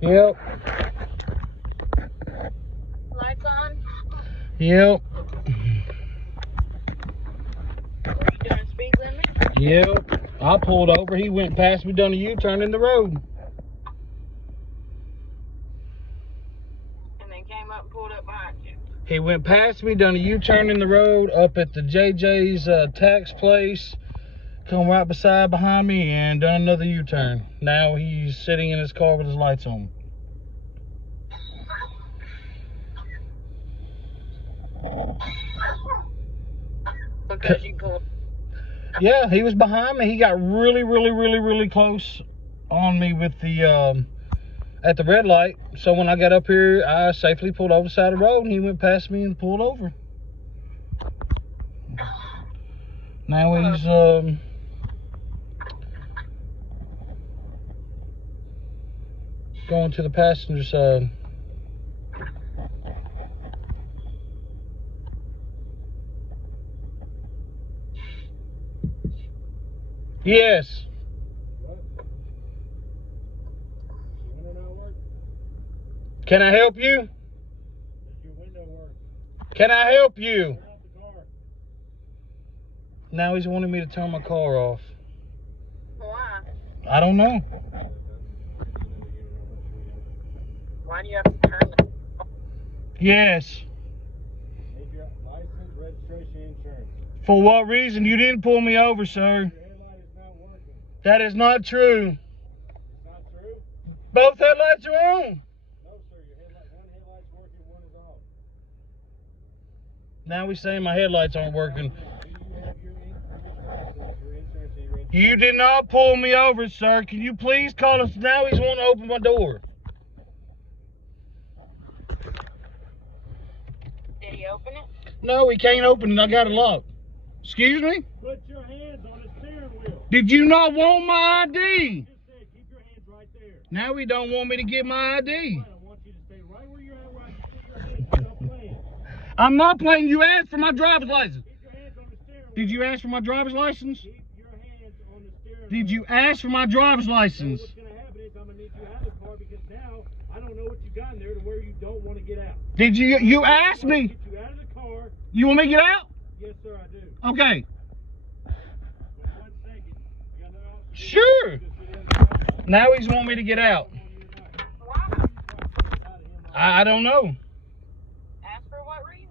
Yep. Lights on? Yep. Were you doing speed limit? Yep. I pulled over. He went past me, done a U-turn in the road. And then came up and pulled up behind you. He went past me, done a U-turn in the road up at the JJ's tax place, come right behind me, and done another U-turn. Now he's sitting in his car with his lights on. Because you pulled. Yeah, he was behind me. He got really close on me with the at the red light. So when I got up here, I safely pulled over the side of the road, and he went past me and pulled over. Now he's going to the passenger side. Yes. Can I help you? Does your window work? Can I help you? Turn off the car. Now he's wanting me to turn my car off. Why? I don't know. Why do you have to turn the... Yes. Need your license, registration, insurance. For what reason? You didn't pull me over, sir. Your headlight is not working. That is not true. It's not true? Both headlights are on. No, sir. One headlight's working, one is off. Now he's saying my headlights aren't working. Do you have your insurance and your registration? You did not pull me over, sir. Can you please call us? Now he's wanting to open my door. Did he open it? No, he can't open it. I got it locked. Excuse me? Put your hands on the steering wheel. Did you not want my ID? Just said, keep your hands right there. Now he don't want me to get my ID. I want you to stay right where you're at, where I can see your hands. Stop playing. I'm not playing. You asked for my driver's license. Keep your hands on the steering wheel. Did you ask for my driver's license? Keep your hands on the steering wheel. Did you ask for my driver's license? What's going to happen is I'm going to need you out of the car because now I don't know what you got in there to where you don't want to get out. Did you asked me? Get you out of the car. You want me to get out? Yes, sir, I do. Okay. Wait 1 second. I got no option. Sure. Just get in the car. Now he's wanting me to get out. Why? I don't know. Ask for what reason?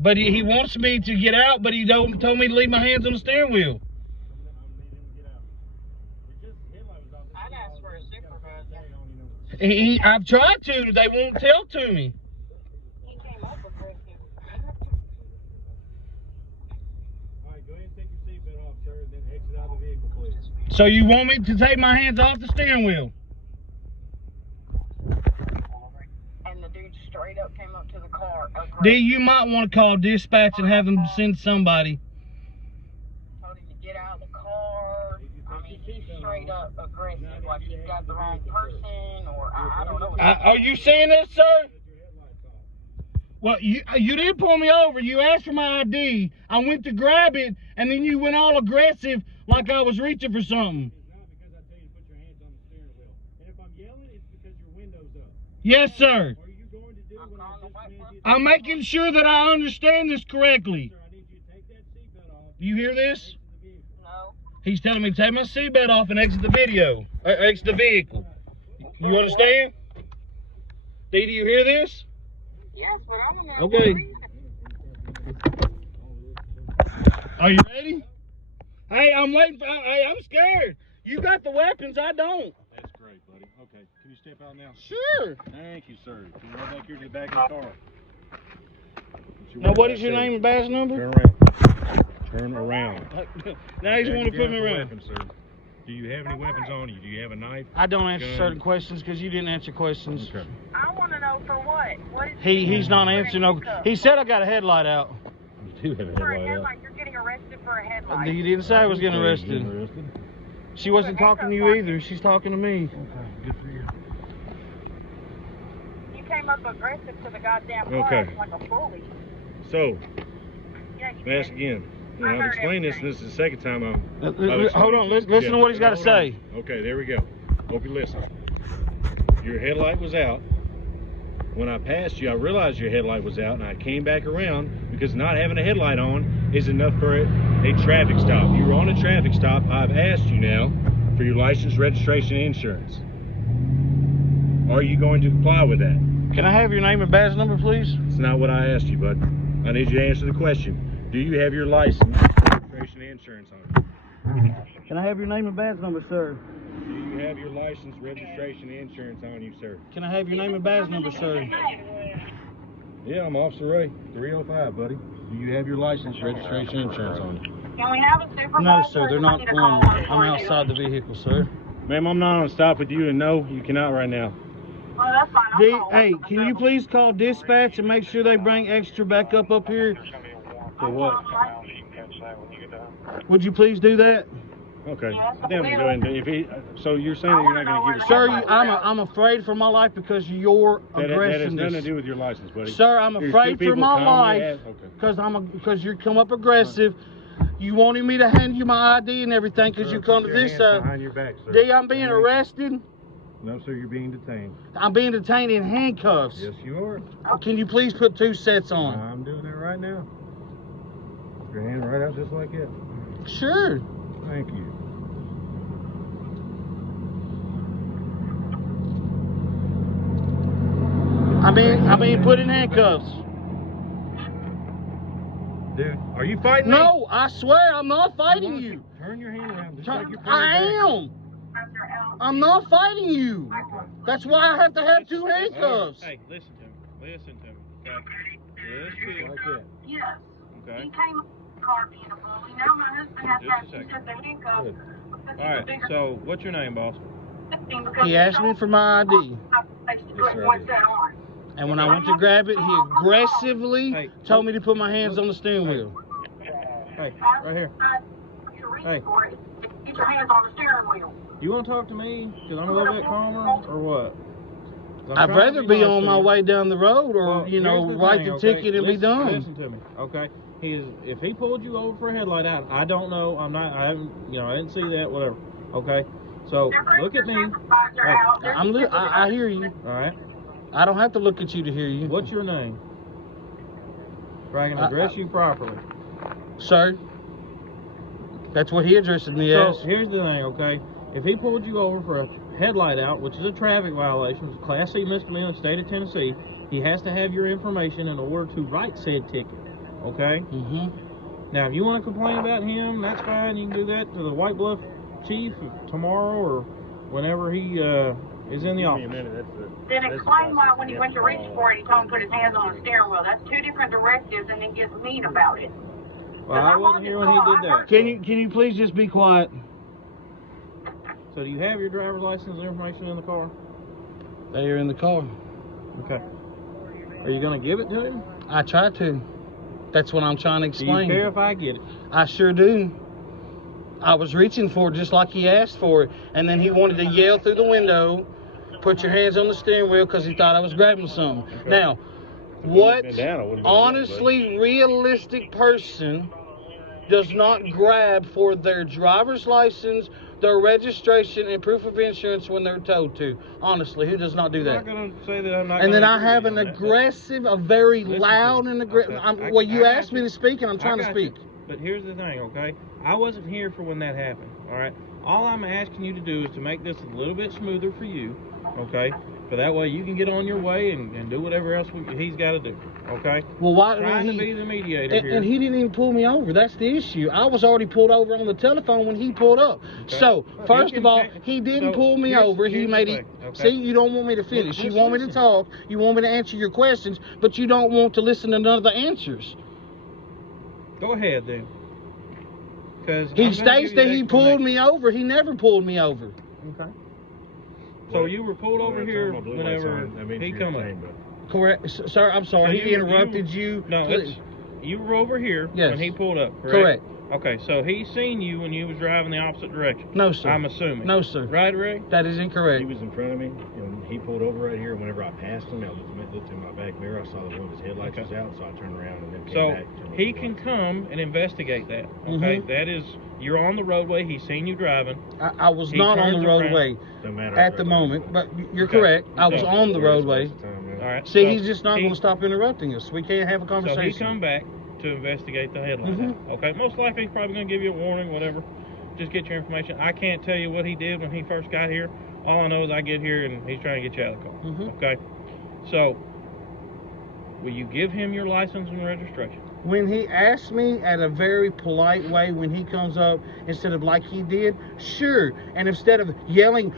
But he wants me to get out, but he told me to leave my hands on the steering wheel. I'd ask for a supervisor. I've tried to. They won't tell to me. He came up aggressive. All right, go ahead and take your seatbelt off, sir, and then exit out of the vehicle, please. So you want me to take my hands off the steering wheel? And the dude straight up came up to the car. D, you might want to call dispatch and have them send somebody. Told him to get out of the car. I mean, he's straight up aggressive. Like he's got the wrong person, or I don't know. Are you seeing this, sir? Well, you didn't pull me over. You asked for my ID. I went to grab it, and then you went all aggressive like I was reaching for something. It's not because I tell you to put your hands on the steering wheel. And if I'm yelling, it's because your window's up. Yes, sir. Are you going to do what I just commanded you to do? I'm making sure that I understand this correctly. Sir, I need you to take that seatbelt off. Do you hear this? Exit the vehicle. No. He's telling me to take my seatbelt off and exit the exit the vehicle. You understand? D, do you hear this? Yes, but I don't know. Okay. What reason. Are you ready? Hey, I'm waiting for. Hey, I'm scared. You got the weapons. I don't. That's great, buddy. Okay, can you step out now? Sure. Thank you, sir. Can you run back here to the back of the car? Now, what is your name and badge number? Turn around. Now he's wanting to put me around. Weapons, sir. Do you have any weapons on you? Do you have a knife? I don't answer Gun. certain questions because you didn't answer questions. Okay. I want to know for what. What is He's not answering no. He said I got a headlight out. You do have a for a headlight out. headlight? You're getting arrested for a headlight. He didn't say I was getting arrested. She wasn't talking to you either. She's talking to me. Okay, good for you. You came up aggressive to the goddamn car Okay. like a bully. So, Yeah, you let me ask did. again. I And I've heard explained this, and everything. this is the second time I'm. Hold on. Listen to what he's got to Hold on. say. Okay, there we go. Hope you listen. Your headlight was out. When I passed you, I realized your headlight was out, and I came back around because not having a headlight on is enough for a traffic stop. You were on a traffic stop. I've asked you now for your license, registration, and insurance. Are you going to comply with that? Can I have your name and badge number, please? It's not what I asked you, bud. I need you to answer the question. Do you have your license, registration, and insurance on you? Can I have your name and badge number, sir? Do you have your license, registration, and insurance on you, sir? Can I have your name and badge number, sir? Yeah, I'm Officer Ray, 305, buddy. Do you have your license, registration, and insurance on you? Can we have a supervisor? No, sir, they're not Somebody to on. call I'm 142? outside the vehicle, sir. Ma'am, I'm not on stop with you, and no, you cannot right now. Well, that's fine. I'll call Hey, can you 172. please call dispatch and make sure they bring extra backup up here? For what? Would you please do that? Okay. Yes, I think I'm gonna go ahead and if he, so you're saying that you're not gonna give us Sir, I'm afraid for my life because of your that has nothing to aggressiveness. do with your license, buddy. Sir, I'm There's afraid two for people my calmly life okay. because you come up aggressive. You wanted me to hand you my ID and everything because you come to this side. behind your back, sir. D, I'm being arrested. No, sir, you're being detained. I'm being detained in handcuffs. Yes, you are. Can you please put 2 sets on? I'm doing it right now. Your hand right out just like that. Sure. Thank you. I'm being put in handcuffs. Dude, are you fighting No, I swear I'm not me? fighting you. Turn your hand around just Turn- like you're I pointing back. am. I'm not fighting you. That's why I have to have 2 handcuffs. Hey, listen to me. Listen to me. Okay. Let's chill. Like that. Yes. Okay. He came up in the car beautiful. We know my husband has to have Just a second. just a handcuff. Good. because All right. he's a bigger So, what's your name, boss? victim because He asked me for my ID. Yes, sir, I one did. set on. And when I went to grab it, he aggressively Hey. told me to put my hands on the steering wheel. Hey, right here. Hey. Get your hands on the steering wheel. You want to talk to me? Because I'm a little bit calmer, or what? 'Cause I'm I'd trying rather to be nice on to my you. way down the road or, Well, you know, here's write thing, the okay? ticket and be Listen- done. Listen to me, okay? If he pulled you over for a headlight out, I don't know. I haven't, I didn't see that. Whatever. Okay. So look at me. Hey, I hear you. All right. I don't have to look at you to hear you. What's your name? So I can address you properly. Sir? That's what he addresses me So as. here's the thing, okay? If he pulled you over for a headlight out, which is a traffic violation, it's a Class C misdemeanor in the state of Tennessee, he has to have your information in order to write said ticket, okay? Mm-hmm. Now, if you want to complain about him, that's fine. You can do that to the White Bluff chief tomorrow or whenever he is in the office. Then explain why when he went to reach for it, he told him to put his hands on the steering wheel. That's 2 different directives, and he gets mean about it. Well, I wasn't here when he did that. Can you please just be quiet? So do you have your driver's license information in the car? They are in the car. Okay. Are you going to give it to him? I try to. That's what I'm trying to Do you explain. care if I get it? I sure do. I was reaching for it just like he asked for it. And then he wanted to yell through the window, put your hands on the steering wheel because he thought I was grabbing something. Okay. Now, what been down, I would've been honestly realistic person does not grab for their driver's license, their registration, and proof of insurance when they're told to? Honestly, who does not do I'm that? not going to say that I'm not And then gonna I agree have with an you on that, but- aggressive, a very Listen to loud me. and aggressive. Okay. Well, you I asked got me you. to speak, and I'm trying to I got you. speak. But here's the thing, okay? I wasn't here for when that happened, all right? All I'm asking you to do is to make this a little bit smoother for you, okay? So that way you can get on your way and do whatever else he's got to do, okay? Well, why? Trying to he, be the mediator and, here. and he didn't even pull me over. That's the issue. I was already pulled over on the telephone when he pulled up. Okay. So, Well, first you of can all, say- he didn't so pull me here's- over. He here's the made it. thing, okay? See, you don't want me to finish. Well, You just want me to listen. talk. You want me to answer your questions, but you don't want to listen to none of the answers. Go ahead, then. Because He states that he pulled me over. He never pulled me over. Okay. So you were pulled over here whenever he come up. Correct, sir. I'm sorry. So He you- interrupted you. No, Please. you were over here Yes. when he pulled up, correct? Correct. Okay, so he seen you when you was driving the opposite direction. No, sir. I'm assuming. No, sir. Right, Ray? That is incorrect. He was in front of me, and he pulled over right here. Whenever I passed him, I looked in my back mirror. I saw that one of his headlights was out, so I turned around and then came So back. he can come and investigate that. Okay, that is, you're on the roadway. He's seen you driving. I was He not on turns the roadway No matter at the moment, but you're Okay. correct. I was Okay. on the roadway. All right. See, so he's just not he- going to stop interrupting us. We can't have a So conversation. he come back to investigate the headlight. Okay, most likely he's probably going to give you a warning, whatever. Just get your information. I can't tell you what he did when he first got here. All I know is I get here and he's trying to get you out of the car. Okay, so will you give him your license and registration? When he asks me at a very polite way, when he comes up, instead of like he did, sure. And instead of yelling,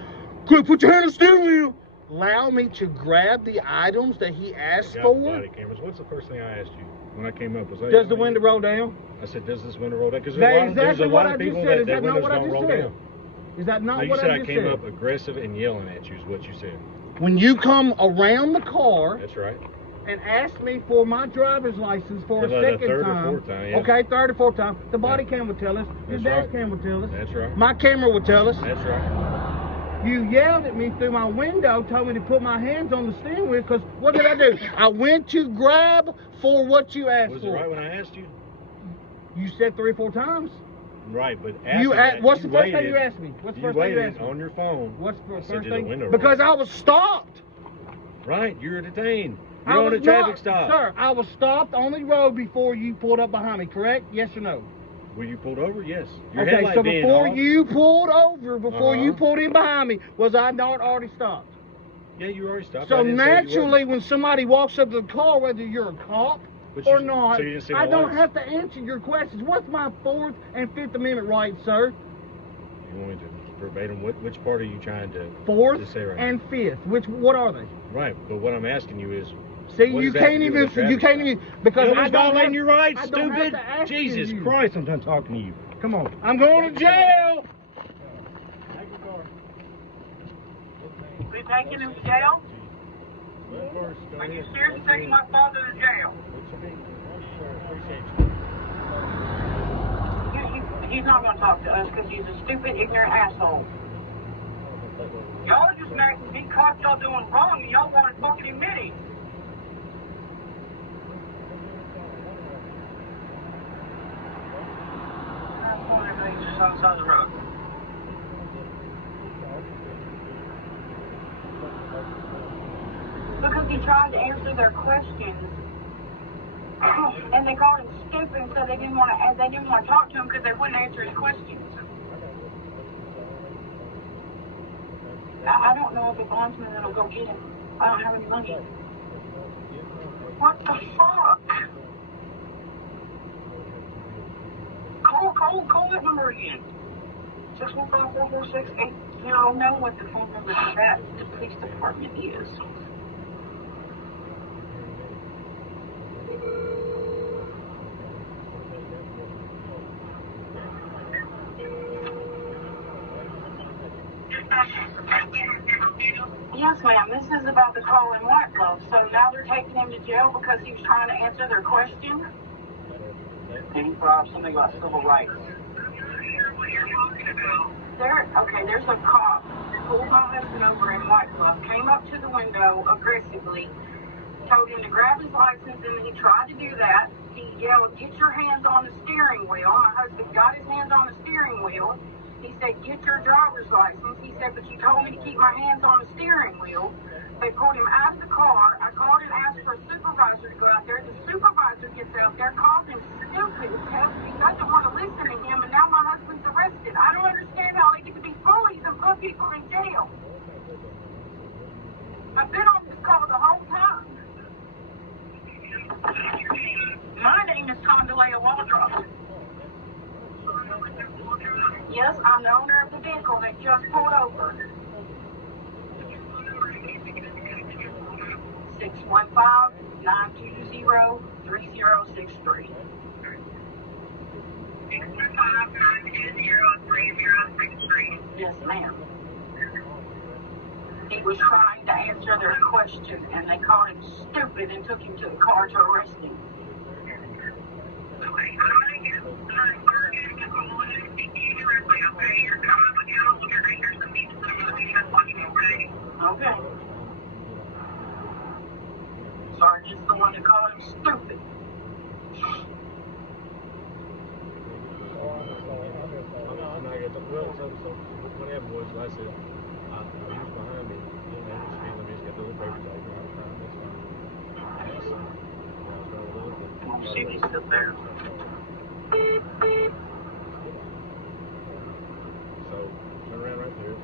"Quick, put your hand on the steering wheel," allow me to grab the items that he asked for. Body cameras. What's the first thing I asked you when I came up? Was that Does the window roll down? I said, does this window roll down? Because That there's is a exactly lot what of I just people said. that Is that not windows what I don't just roll said? down. Is that not No, you what said I I just came said? up aggressive and yelling at you is what you said. When you come around the car That's right. and ask me for my driver's license for a The second third or time, fourth time, yeah. okay, third or fourth time, the body Yeah. cam would tell us, your That's dash right. cam would tell us, That's right. my camera would tell us. That's right. You yelled at me through my window, told me to put my hands on the steering wheel, because what did I do? I went to grab for what you asked Was for. it right when I asked you? You said 3 or 4 times. Right, but after You that, what's you the first thing waited- you asked me? What's the You first thing you waited asked me? on your phone. What's the I first said, "Did the thing? window roll?" Because I was stopped. Right, you're detained. I You're on a was traffic not, stop. Sir, I was stopped on the road before you pulled up behind me, correct? Yes or no? Were you pulled over? Yes. Your Okay, headlight so being before off- you pulled over, before you Uh-huh. pulled in behind me, was I not already stopped? Yeah, you already stopped. So I didn't say you naturally, weren't. when somebody walks up to the car, whether you're a cop But or you- not, so you didn't see my I don't lights? have to answer your questions. What's my 4th and 5th Amendment right, sir? You want me to verbatim? Which part are you trying to 4th say right and 5th. What are they? Right, but what I'm asking you is, See, what you does that have can't to do even. with the You traffic can't stop? even because You I almost don't violating have- your rights, I don't have stupid. to ask Jesus you. Christ, I'm done talking to you. Come on. I'm going to jail. We taking him to jail? Are you seriously taking my father to jail? He's not going to talk to us because he's a stupid, ignorant asshole. Y'all are just mad because he caught y'all doing wrong and y'all want to fucking admit it. I'm going to just on the side of the road. Because he tried to answer their questions, and they called him stupid, so they didn't want to talk to him because they wouldn't answer his questions. I don't know if a bondsman that'll go get him. I don't have any money. What the fuck? Call that number again. 615-446-80. I don't know what the phone number for that the police department is. Yes, ma'am. This is about the call in White Glove. So now they're taking him to jail because he was trying to answer their question? And he brought up something about civil rights. There's a cop pulled my husband over in White Glove, came up to the window aggressively, told him to grab his license, and he tried to do that. He yelled, "Get your hands on the steering wheel." My husband got his hands on the steering wheel. He said, "Get your driver's license." He said, "But you told me to keep my hands on the steering wheel." They pulled him out of the car. I called and asked for a supervisor to go out there. The supervisor gets out there, calls him stupid, he doesn't want to listen to him, and now my husband's arrested. I don't understand how they get to be bullies and put people in jail. I've been on this call the whole time. My name is Condoleezza Waldrop. Yes, I'm the owner of the vehicle that just pulled over. 615-920-3063. 615-920-3063. Yes, ma'am. He was trying to answer their question, and they called him stupid and took him to the car to arrest him. Okay. Sergeant's the one that called him stupid. What happened was, I said, he was behind me, he just got the little paper tag, that's fine. See if he's still there. So, turn around right there.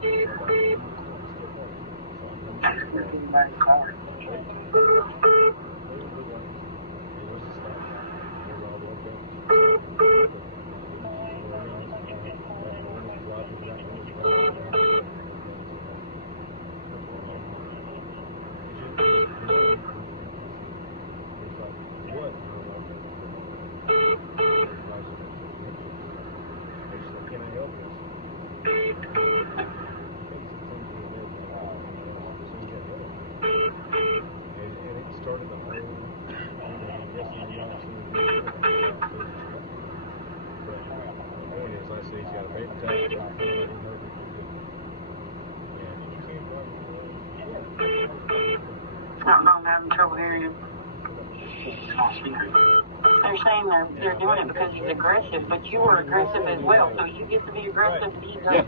I don't know, I'm having trouble hearing him. They're saying they're doing it because he's aggressive, but you were aggressive as well, so you get to be aggressive to each other.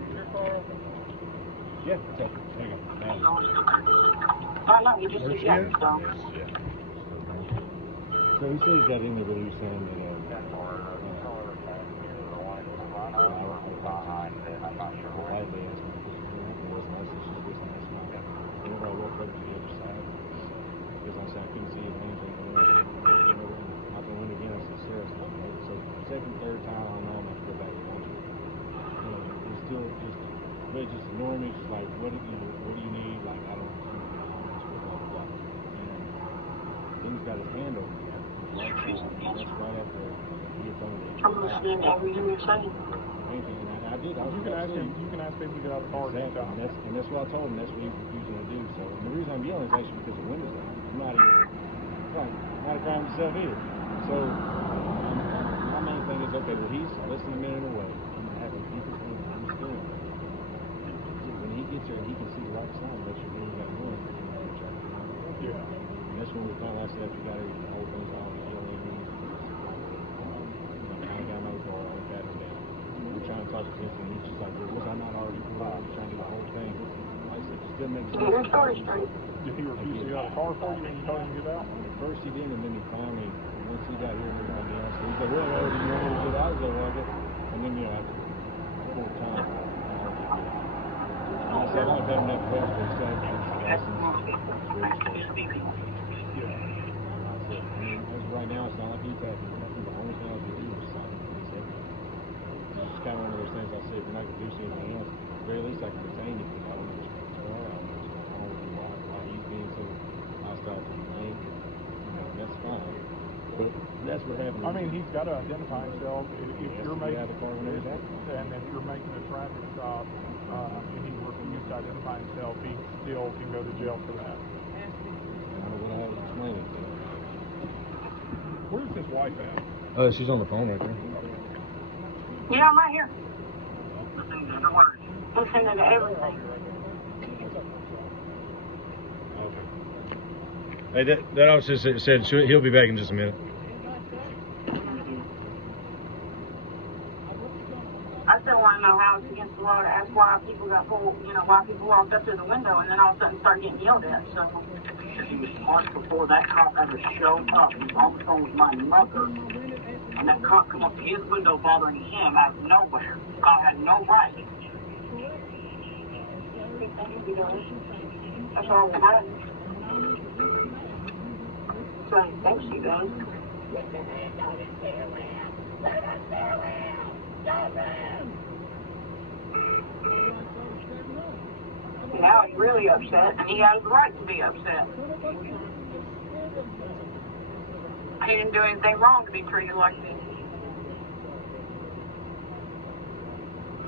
Yeah, hang on. I know, you just do that stuff. So he said he's got in there, but he was saying that whenever I walked over to the other side, because I said I couldn't see his hands out the window again, I said, Sarah, so second, third time, I don't know, I'm going to go back and watch it. It's still just, but just ignoring me, just like, what do you need? Like, I don't, blah, blah, blah. And then he's got his hand over me. That's right after he had told me. I'm listening to everything you're saying. I did. You can ask him. You can ask people to get out of the car. Exactly. And that's what I told him. That's what he's refusing to do. So the reason I'm yelling is actually because the window's down. I'm not even not a crime himself either. So my main thing is, okay, well, he's less than a minute away. I'm gonna have him keep his window. I'm steering. When he gets there, he can see the right side. Make sure he got one. Yeah. And that's when we finally I said, you got to hold things on. I got no car. I got him down. We're trying to talk to him, and he's just like, well, was I not already pulled out? We're trying to do the whole thing. Like I said, just didn't make sense. Get your story straight. Did he refuse to get out of the car for you and you told him to get out? First he did, and then he finally, once he got here and everything else, he's like, well, do you want me to get out? I was like, well, and then, after a full time, I said, I've had enough help for his license. Right now, it's not like he's having nothing. The only thing I can do is sign his head. It's just kind of one of those things I said, if you're not going to do anything else, at the very least I can retain you. I don't know why he's being so hostile to the lane. That's fine. But that's what happened. I mean, he's got to identify himself. If you're making out of the car whenever that happens. And if you're making a traffic stop and he refuses to identify himself, he still can go to jail for that. I don't know what I have to explain it to. Where's his wife at? She's on the phone right there. Yeah, I'm right here. Listening to everything. Hey, that officer said he'll be back in just a minute. I still want to know how it's against the law to ask why people got pulled, why people walked up to the window and then all of a sudden start getting yelled at, so. He was parked before that cop ever showed up. He was on the phone with my mother. And that cop come up to his window bothering him out of nowhere. The cop had no right. That's all that matters. So he thinks he does. Now he's really upset, and he has the right to be upset. He didn't do anything wrong to be treated like this.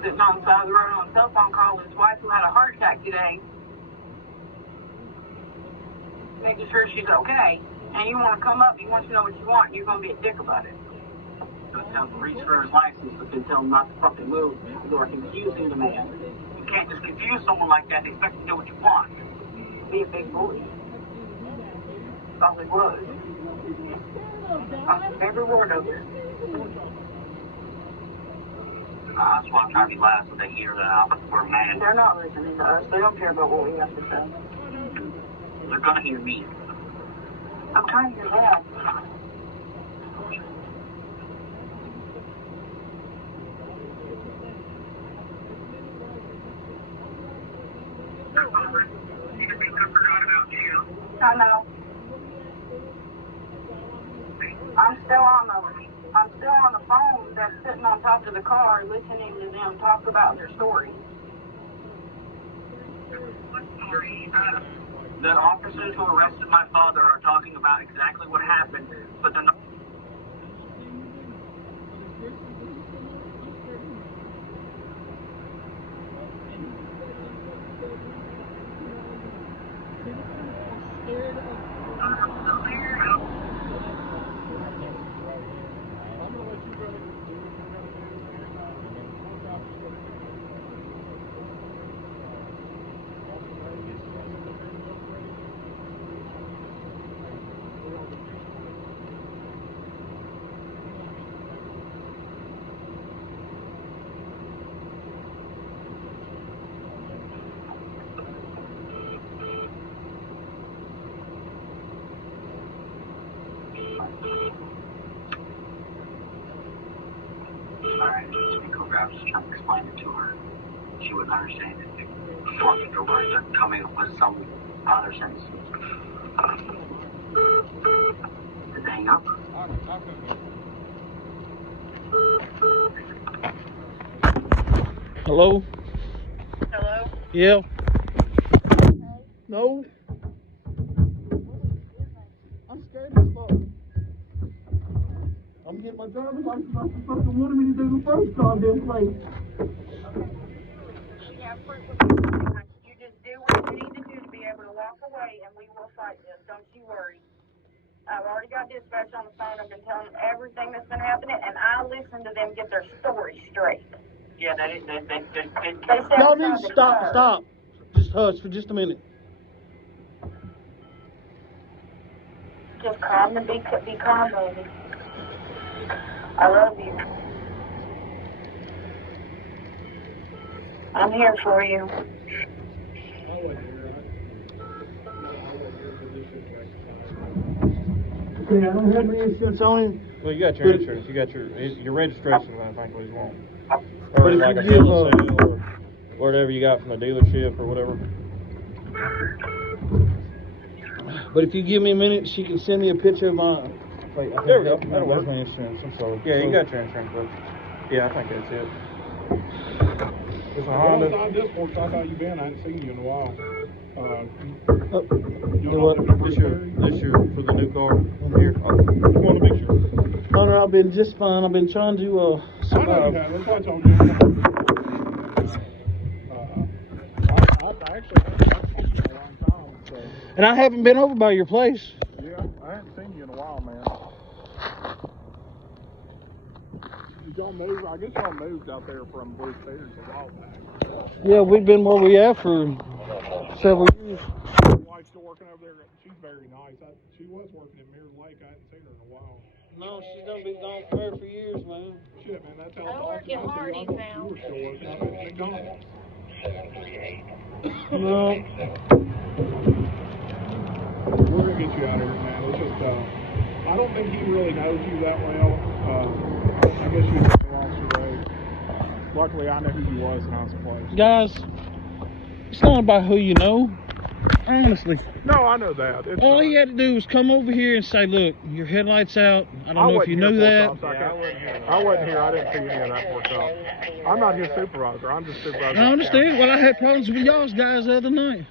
Sitting on the side of the road on a cell phone call with his wife who had a heart attack today, making sure she's okay. And you want to come up, you want to know what you want, you're going to be a dick about it. So tell him to reach for his license, but then tell him not to fucking move. You are confusing the man. You can't just confuse someone like that and expect to do what you want. Be a big bully. Probably was. I every word of it. That's why I'm trying to be loud so they hear that we're mad. They're not listening to us. They don't care about what we have to say. They're gonna hear me. I'm trying to hear that. I know. I'm still on the phone that's sitting on top of the car listening to them talk about their story. What story? The officers who arrested my father are talking about exactly what happened, but they're not. Alright, I was just trying to explain it to her. She wouldn't understand it. Fluffing her words and coming up with some other sense. Did they hang up? Hello? Hello? Yeah. No. I'm scared as fuck. I'm getting my driver's license like you fucking wanted me to do the first goddamn place. Yeah, you just do what you need to do to be able to walk away, and we will fight this. Don't you worry. I've already got dispatch on the phone. I've been telling them everything that's been happening, and I listen to them get their story straight. Yeah, they Y'all need to stop. Just hush for just a minute. Just calm and be calm, baby. I love you. I'm here for you. Yeah, I don't have any insurance on him. Well, you got your insurance. You got your registration, I think, was wrong. But Or if like you a give bill of sale or whatever you got from the dealership or whatever. But if you give me a minute, she can send me a picture of my. Wait, There we go. That'll work. my insurance. I'm sorry. Yeah, you got your insurance, bud. Yeah, I think that's it. It's a Well, Honda. inside this porch, I thought you been. I hadn't seen you in a while. You know what? This year for the new car. I'm here. I just want to be sure. Hunter, I've been just fine. I've been trying to I know you survive. have. That's why I told you. I actually haven't seen you in a long time. So. And I haven't been over by your place. Yeah, I haven't seen you in a while, man. Did y'all move? I guess y'all moved out there from Blue Stairs a while back. Yeah, we've been where we at for several years. My wife's still working over there. She's very nice. She was working at Mirror Lake. I hadn't seen her in a while. No, she's done been gone from there for years, man. Shit, man, that's how I work at Hardee's now. You were still working out at McDonald's. No. We're gonna get you out of here, man. It's just, I don't think he really knows you that well. I guess you lost your way. Luckily, I know who you was in House Place. Guys, it's not about who you know. Honestly. No, I know that. It's All he had to do was come over here and say, look, your headlight's out. I don't know if you wasn't knew here, that. I wasn't here. I didn't see any of that pork chop. I'm not his supervisor. I'm just supervisor. I understand. Well, I had problems with y'all's guys the other night.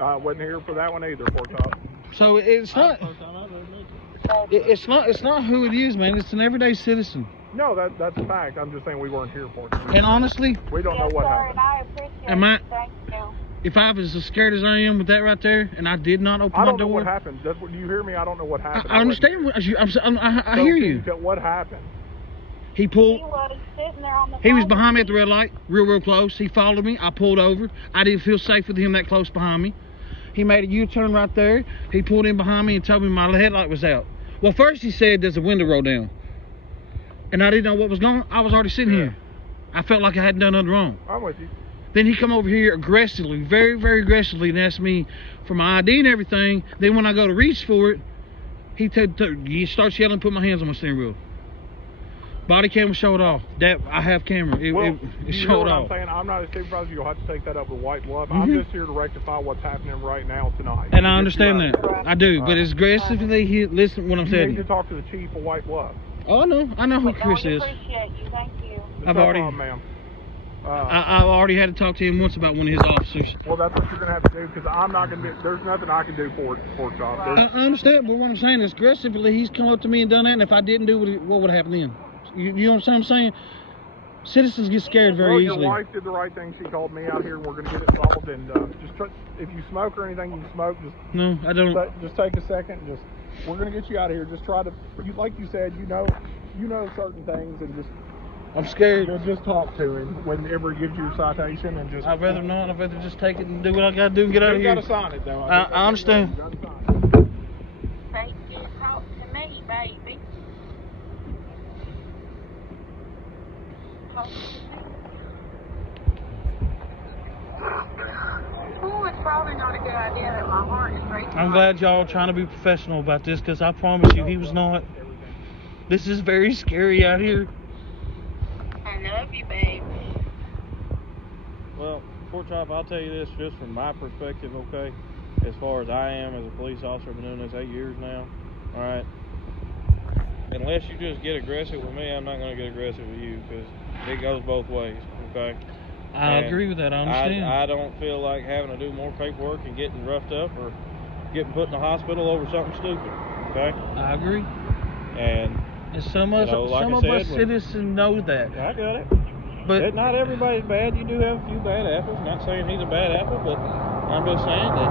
I wasn't here for that one either, pork chop. So it's not. It's not who it is, man. It's an everyday citizen. No, that's a fact. I'm just saying we weren't here for it. And honestly, We don't know what happened. I appreciate Am I- it. Thank you. if I was as scared as I am with that right there, and I did not open I my don't know what door, happened. Do you hear me? I don't know what happened. I understand. I hear you. What happened? He pulled. He was sitting there on the He was phone behind me with at the red light, real close. He followed me. I pulled over. I didn't feel safe with him that close behind me. He made a U-turn right there. He pulled in behind me and told me my headlight was out. Well, first he said there's a window roll down. And I didn't know what was going on. I was already sitting here. I felt like I hadn't done nothing wrong. I'm with you. Then he come over here aggressively, very aggressively, and asked me for my ID and everything. Then when I go to reach for it, he starts yelling, put my hands on my steering wheel. Body camera showed off. That I have camera. It You know showed what I'm off. saying? I'm not a supervisor. You'll have to take that up with White Bluff. I'm just here to rectify what's happening right now tonight. And I understand that. I do. But Right. as aggressively, listen what I'm You saying. need to talk to the chief of White Bluff. Oh, no. I know who me. Chris is. Appreciate you. Thank you. I've No already- problem, ma'am. I've already had to talk to him once about one of his officers. Well, that's what you're going to have to do, because I'm not going to be, there's nothing I can do for Chop. I understand, but what I'm saying is aggressively, he's come up to me and done that, and if I didn't do it, what would happen then? You understand what I'm saying? Citizens get scared very Your easily. wife did the right thing. She called me out here, and we're going to get it solved. And if you smoke or anything, you can smoke. No, I don't. Just take a second. We're going to get you out of here. Just try to, like you said, you know certain things, and I'm scared. just talk to him whenever he gives you your citation, and just. I'd rather not. I'd rather just take it and do what I got to do and get out of You here. got to sign it, though. I understand. You gotta sign it. Thank you. Talk to me, baby. Talk to me. Oh, it's probably not a good idea that my heart is racing. I'm glad y'all are trying to be professional about this, because I promise you, he was not. This is very scary out here. I love you, babe. Well, Fort Chop, I'll tell you this just from my perspective, okay? As far as I am as a police officer, I've been doing this 8 years now, all right? Unless you just get aggressive with me, I'm not going to get aggressive with you, because it goes both ways, okay? I And agree with that. I understand. I don't feel like having to do more paperwork and getting roughed up or getting put in the hospital over something stupid, okay? I agree. And some of us citizens know that. I got it. But Not everybody's bad. You do have a few bad apples. Not saying he's a bad apple, but I'm just saying that.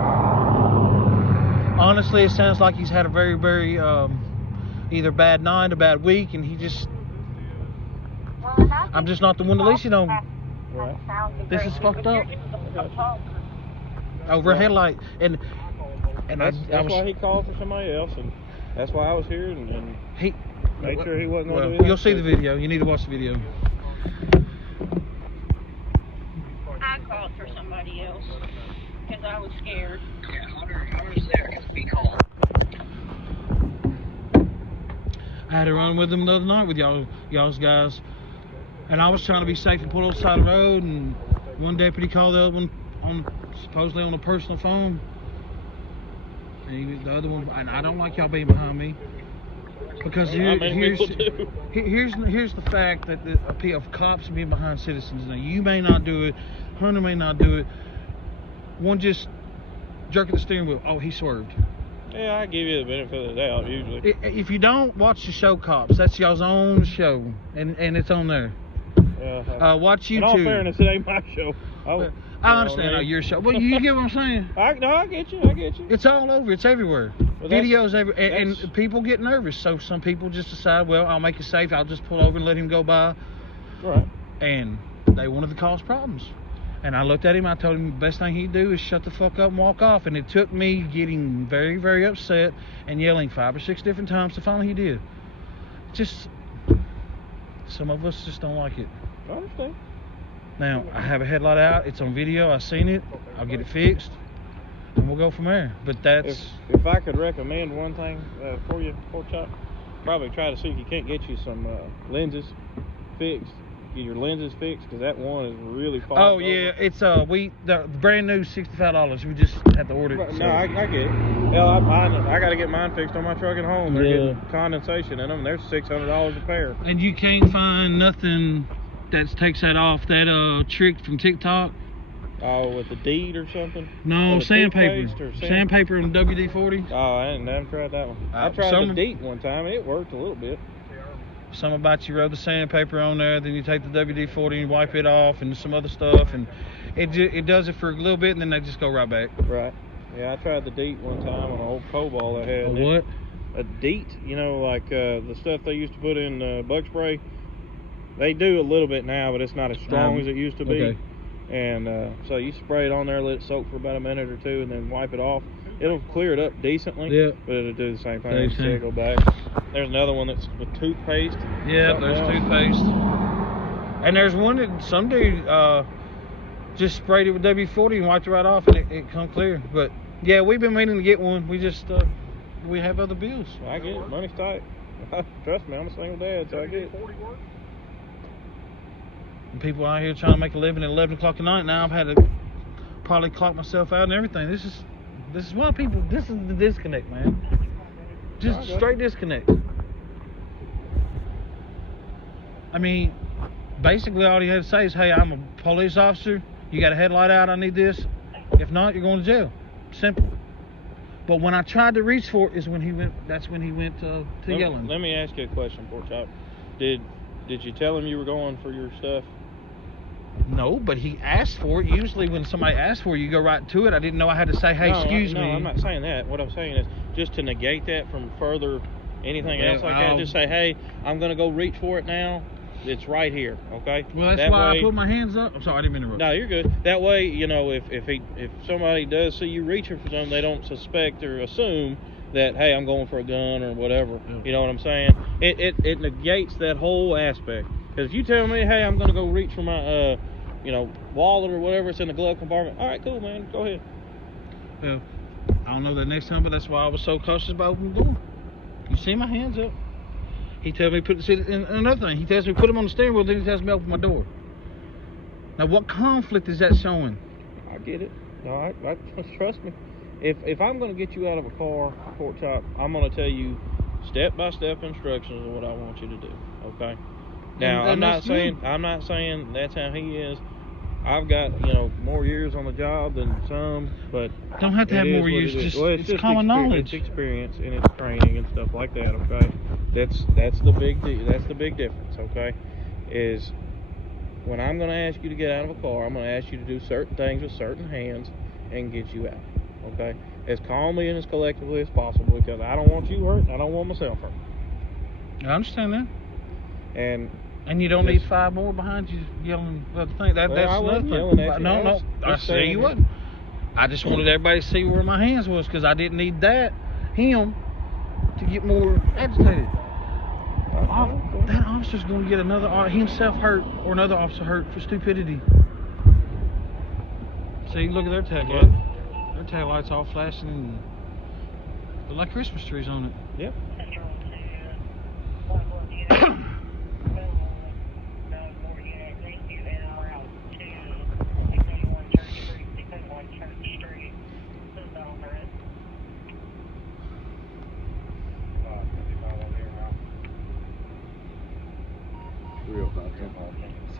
honestly, it sounds like he's had a very either bad night or bad week, and he just. I'm just not the one to let you know. Right. This is fucked up. Over a headlight, and That's I was. why he called for somebody else, and that's why I was here and He. made sure he wasn't going to do Well, that. you'll see the video. You need to watch the video. I called for somebody else because I was scared. Yeah, Hunter's there because we called. I had to run with him the other night with y'all's guys, and I was trying to be safe and pull on the side of the road, and one deputy called the other one supposedly on a personal phone, and the other one, and I don't like y'all being behind me, because here's the fact that of cops being behind citizens. Now, you may not do it, Hunter may not do it, one just jerking the steering wheel, oh, he swerved. Yeah, I give you the benefit of the doubt usually. If you don't watch the show Cops, that's y'all's own show, and it's on there. Yeah. Watch YouTube. In all fairness, it ain't my show. I understand your show. Well, you get what I'm saying. I get you. It's all over. It's everywhere. Well, Videos everywhere, and people get nervous. So some people just decide, well, I'll make it safe. I'll just pull over and let him go by. Right. And they wanted to cause problems. And I looked at him. I told him the best thing he'd do is shut the fuck up and walk off. And it took me getting very, very upset and yelling 5 or 6 different times to finally he did. Just some of us just don't like it. I understand. Now, I have a headlight out. It's on video. I've seen it. I'll get it fixed. And we'll go from there. But that's... If I could recommend one thing for you, Pork Chop, probably try to see if you can't get you some lenses fixed. Get your lenses fixed, because that one is really falling Oh, yeah. over. It's the brand new $65. We just had to order it. No, I get it. Hell, I got to get mine fixed on my truck at home. They're getting condensation in them. They're $600 a pair. And you can't find nothing that takes that off. That trick from TikTok. Oh, with the deed or something? No, Or the sandpaper. toothpaste or Sandpaper and WD-40. Oh, I haven't tried that one. I tried the DEET one time, and it worked a little bit. Some about you rub the sandpaper on there, then you take the WD-40 and you wipe it off, and some other stuff, and it does it for a little bit, and then they just go right back. Right. Yeah, I tried the DEET one time on an old Cobalt I had. What? A DEET, like the stuff they used to put in bug spray They do a little bit now, but it's not as strong as it used to be. Okay. And so you spray it on there, let it soak for about a minute or two, and then wipe it off. It'll clear it up decently. Yeah. But it'll do the same thing. Same So thing. it'll go back. There's another one that's with toothpaste. Yeah, there's toothpaste. And there's one that some dude just sprayed it with WD-40 and wiped it right off, and it come clear. But yeah, we've been meaning to get one. We just we have other bills. I get it. Money's tight. Trust me, I'm a single dad, so I get it. And people out here trying to make a living at 11 o'clock at night. Now I've had to probably clock myself out and everything. This is why people. This is the disconnect, man. Just straight disconnect. I mean, basically all you had to say is, "Hey, I'm a police officer. You got a headlight out. I need this. If not, you're going to jail." Simple. But when I tried to reach for it, is when he went. That's when he went to yelling. Let me ask you a question, Pork Chop. Did you tell him you were going for your stuff? No, but he asked for it. Usually when somebody asks for it, you go right to it. I didn't know I had to say, "Hey, excuse me." No, I'm not saying that. What I'm saying is just to negate that from further anything else like that. Just say, "Hey, I'm going to go reach for it now. It's right here." Okay. Well, that's that why way, I put my hands up. I'm sorry, I didn't mean to interrupt. No, you're good. That way, you know, if somebody does see you reaching for something, they don't suspect or assume that, hey, I'm going for a gun or whatever. Yeah. You know what I'm saying? It negates that whole aspect. Because if you tell me, hey, I'm going to go reach for my wallet or whatever, it's in the glove compartment. All right, cool, man. Go ahead. Well, I don't know that next time, but that's why I was so cautious about opening the door. You see my hands up. He tells me another thing. He tells me put them on the steering wheel, then he tells me open my door. Now, what conflict is that showing? I get it. No, I trust me. If I'm going to get you out of a car, Pork Chop, I'm going to tell you step-by-step instructions of what I want you to do. Okay. Now, I'm not saying that's how he is. I've got more years on the job than some, but don't have to have more years. It's just common knowledge. It's experience and it's training and stuff like that. Okay, that's the big that's the big difference. Okay, is when I'm going to ask you to get out of a car, I'm going to ask you to do certain things with certain hands and get you out. Okay, as calmly and as collectively as possible, because I don't want you hurt. I don't want myself hurt. I understand that. And you don't need 5 more behind you yelling other things. That's I wasn't nothing. yelling at you. No. I say you wouldn't. I just wanted everybody to see where my hands was, because I didn't need him to get more agitated. That officer's going to get himself hurt or another officer hurt for stupidity. See, look at their tail light. Their tail lights all flashing and look like Christmas trees on it. Yep.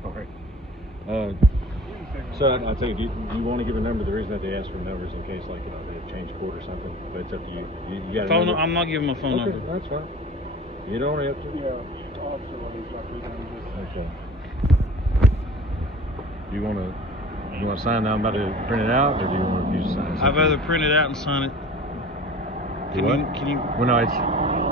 Sorry. So I tell you, do you want to give a number? The reason that they ask for numbers in case, like, they change court or something, but it's up to you. You got a phone number? I'm not giving my phone number. That's fine. You don't have to. Yeah, officer Lay's got the numbers. Okay. Do you want to sign now? I'm about to print it out, or do you want to sign it? I'd rather print it out and sign it. Can you? Well, no, it's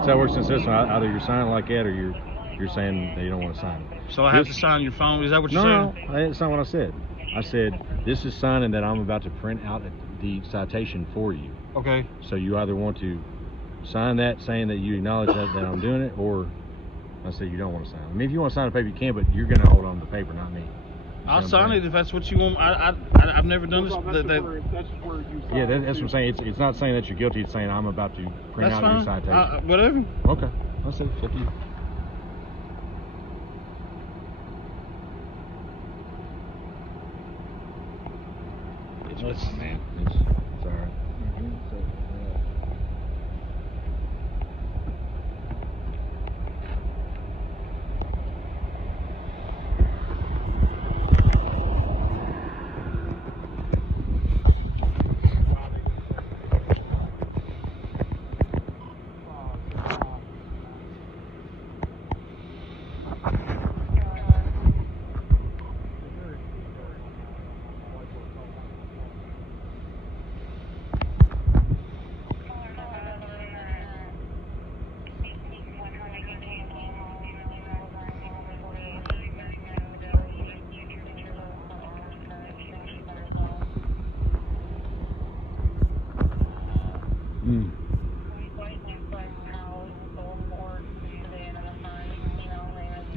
how it works in the system. Either you're signing like that, or you're saying that you don't want to sign it. So I have to sign your phone? Is that what you're saying? No, that's not what I said. I said this is signing that I'm about to print out the citation for you. Okay. So you either want to sign that saying that you acknowledge that I'm doing it, or I said you don't want to sign it. I mean, if you want to sign the paper, you can, but you're going to hold on to the paper, not me. I'll sign it if that's what you want. I've never done this. That's just where you sign. Yeah, that's what I'm saying. It's not saying that you're guilty. It's saying I'm about to print out your citation. Whatever. Okay. I'll say it's up to you. Listen, man. It's all right.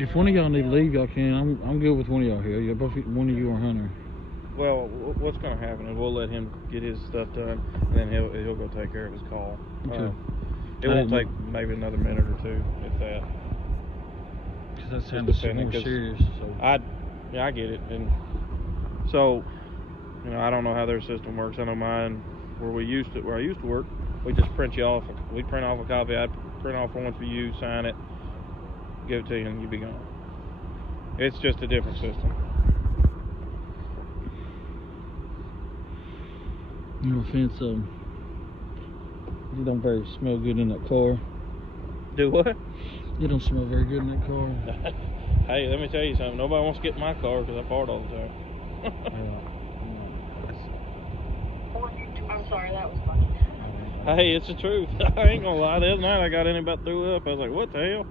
If one of y'all need to leave, y'all can. I'm good with one of y'all here. You're both one of you or Hunter. Well, what's going to happen is we'll let him get his stuff done, and then he'll go take care of his call. Okay. It won't take maybe another minute or two, if that. Because that sounds more serious. So. I get it, and so I don't know how their system works. I know mine, where I used to work, we just print you off. We print off a copy. I'd print off one for you, sign it, give it to you, and you'd be gone. It's just a different system. No offense, you don't very smell good in that car. Do what? You don't smell very good in that car. Hey, let me tell you something. Nobody wants to get in my car because I fart all the time. I'm sorry, that was funny. Hey, it's the truth. I ain't gonna lie. The other night I got in and about threw up. I was like, what the hell?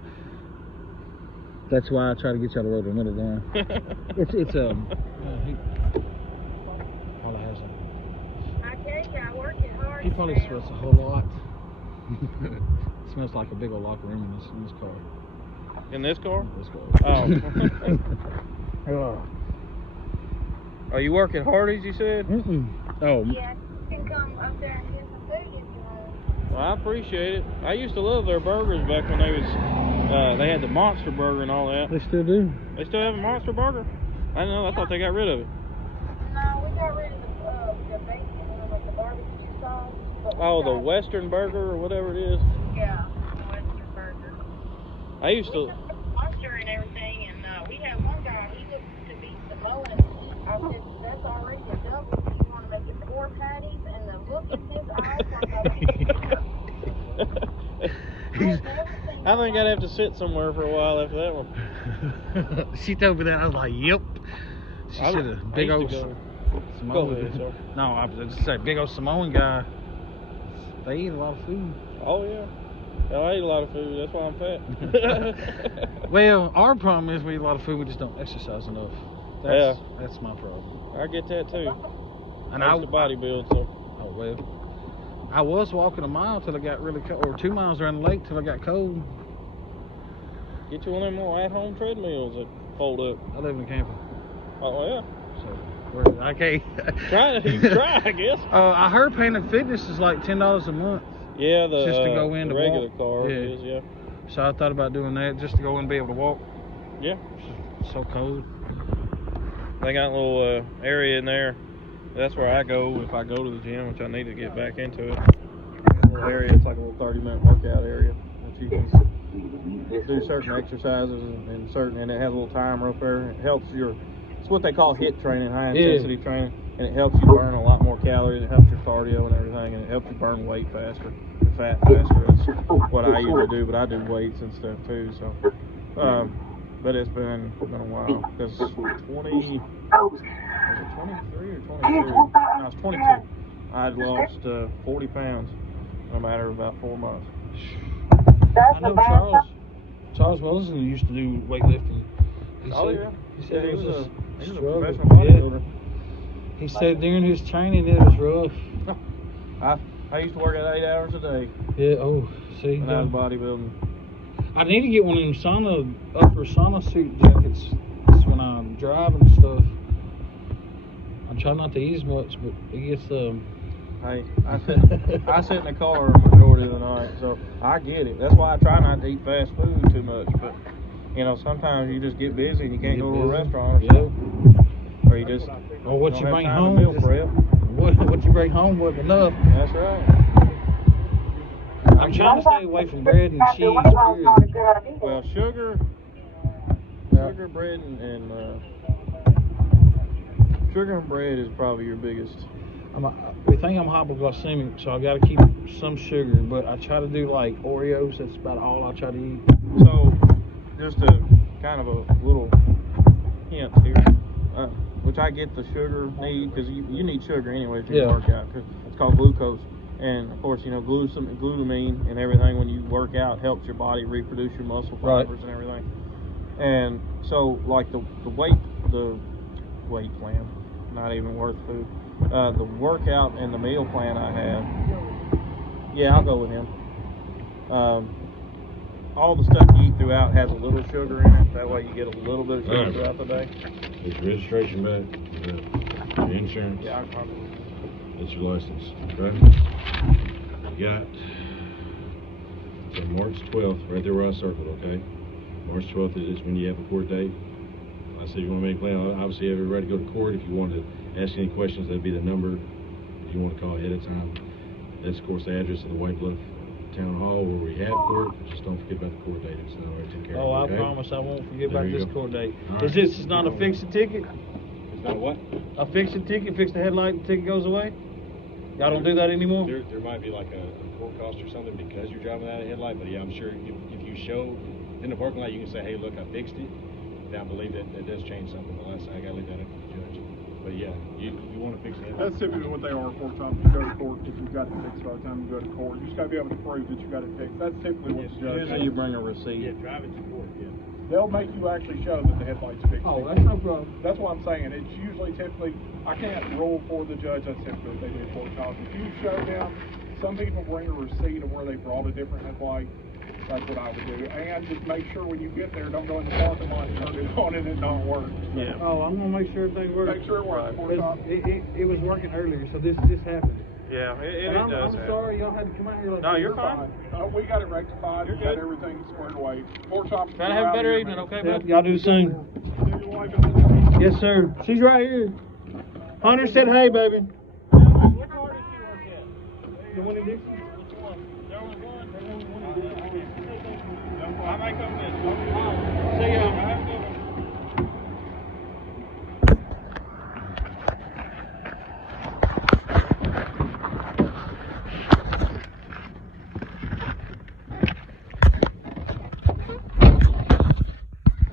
That's why I try to get you out of the road to minute down. It's he probably has a. I tell you, I work it hard. He probably sweats a whole lot. It smells like a big old locker room in this car. In this car? This car. Oh. Are you working Hardee's, you said? Oh. Yeah, you can come up there and get some food if you want. Well, I appreciate it. I used to love their burgers back when they had the Monster Burger and all that. They still do. They still have a Monster Burger? I don't know. I thought they got rid of it. No, we got rid of the bacon and like the barbecue sauce. Oh, the Western Burger or whatever it is. Yeah, the Western Burger. I used to. Monster and everything, and we had one guy. He looked to be Samoan. I said, "That's already a double. You want to make it 4 patties?" And the look in his eyes I think I'd have to sit somewhere for a while after that one. She told me that. I was like, "Yep." She said a big old Samoan. Go ahead, sir. No, I was just saying, big old Samoan guy. They eat a lot of food. Oh yeah. Hell, I eat a lot of food. That's why I'm fat. Well, our problem is we eat a lot of food. We just don't exercise enough. That's my problem. I get that too. And I used to bodybuild, so. Oh well. I was walking a mile till I got really cold, or 2 miles around the lake till I got cold. Get you one of them more at-home treadmills that fold up. I live in a camper. Oh yeah. So I can't. You can try, I guess. I heard Planet Fitness is like $10 a month. Yeah, just to go in the to regular walk. car Yeah. is, yeah. So I thought about doing that just to go in and be able to walk. Yeah. It's so cold. They got a little area in there. That's where I go if I go to the gym, which I need to get back into it. A little area, it's like a little 30-minute workout area that you can do certain exercises and it has a little timer up there. It helps it's what they call HIIT training, high intensity training, and it helps you burn a lot more calories. It helps your cardio and everything, and it helps you burn weight faster, and fat faster. That's what I usually do, but I do weights and stuff too. So, but it's been a while because 23 or 22? No, I was 22. I'd lost 40 pounds in a matter of about 4 months. I know Charles Wilson used to do weightlifting. He said it was a professional bodybuilder. He said during his training it was rough. I used to work out 8 hours a day. Yeah, see. When I was bodybuilding. I need to get one of them upper sauna suit jackets. That's when I'm driving and stuff. I'm trying not to eat as much, but it gets Hey, I sit in the car the majority of the night, so I get it. That's why I try not to eat fast food too much. But sometimes you just get busy and you can't go to a restaurant or something. Or you just what you bring home. Meal prep. What you bring home wasn't enough. That's right. I'm trying to stay away from bread and cheese. Well, sugar, bread, and sugar and bread is probably your biggest. We think I'm hypoglycemic, so I got to keep some sugar, but I try to do like Oreos. That's about all I try to eat. So, just a kind of a little hint here, which I get the sugar need because you need sugar anyway to work out because it's called glucose. And of course, glutamine and everything when you work out helps your body reproduce your muscle fibers and everything. And so, like the weight plan, not even worth food. The workout and the meal plan I have, I'll go with him. all the stuff you eat throughout has a little sugar in it. That way you get a little bit of sugar throughout the day. Is your registration back? Your insurance? Yeah, I can. That's your license, okay? You got so March 12th, right there where I circled, okay? March 12th is when you have a court date. I said you want to make a plan. Obviously, you have every right to go to court. If you want to ask any questions, that'd be the number. If you want to call ahead of time, that's of course the address of the White Bluff Town Hall where we have court. Just don't forget about the court date. It's not already taken care of. Oh, Okay? I promise I won't forget about this court date. All Is right. this not a fix-it ticket? It's not what? A fix-it ticket? Fix the headlight and the ticket goes away? Y'all don't do that anymore? There might be like a court cost or something because you're driving out of headlight, but yeah, I'm sure if you show in the parking lot, you can say, hey, look, I fixed it. Now, I believe that does change something. The last I got to leave that up to the judge. But yeah, you want to fix it. That's typically what they are for times you go to court, if you've got it fixed by the time you go to court. You just got to be able to prove that you got it fixed. That's typically what the judge Usually you bring a receipt. Yeah, drive it to court, yeah. They'll make you actually show that the headlight's fixed. Oh, that's no problem. That's what I'm saying. It's usually typically, I can't rule for the judge. That's typically what they do for court. If you show them, some people bring a receipt of where they brought a different headlight. That's what I would do. And just make sure when you get there, don't go in the parking lot and turn it on and it don't work. Yeah. Oh, I'm going to make sure everything works. Make sure it works. It was working earlier, so this happened. Yeah, it I'm does. sorry y'all had to come out here like No, this. you're fine. We got it rectified. We got everything squared away. More time. Try to have a better evening, okay, bud? Y'all do soon. Your wife is Yes, sir. She's right here. Hunter said, hey, baby. What car did you work at? The one in Dixon? Which one? There was one. I might come in. See y'all.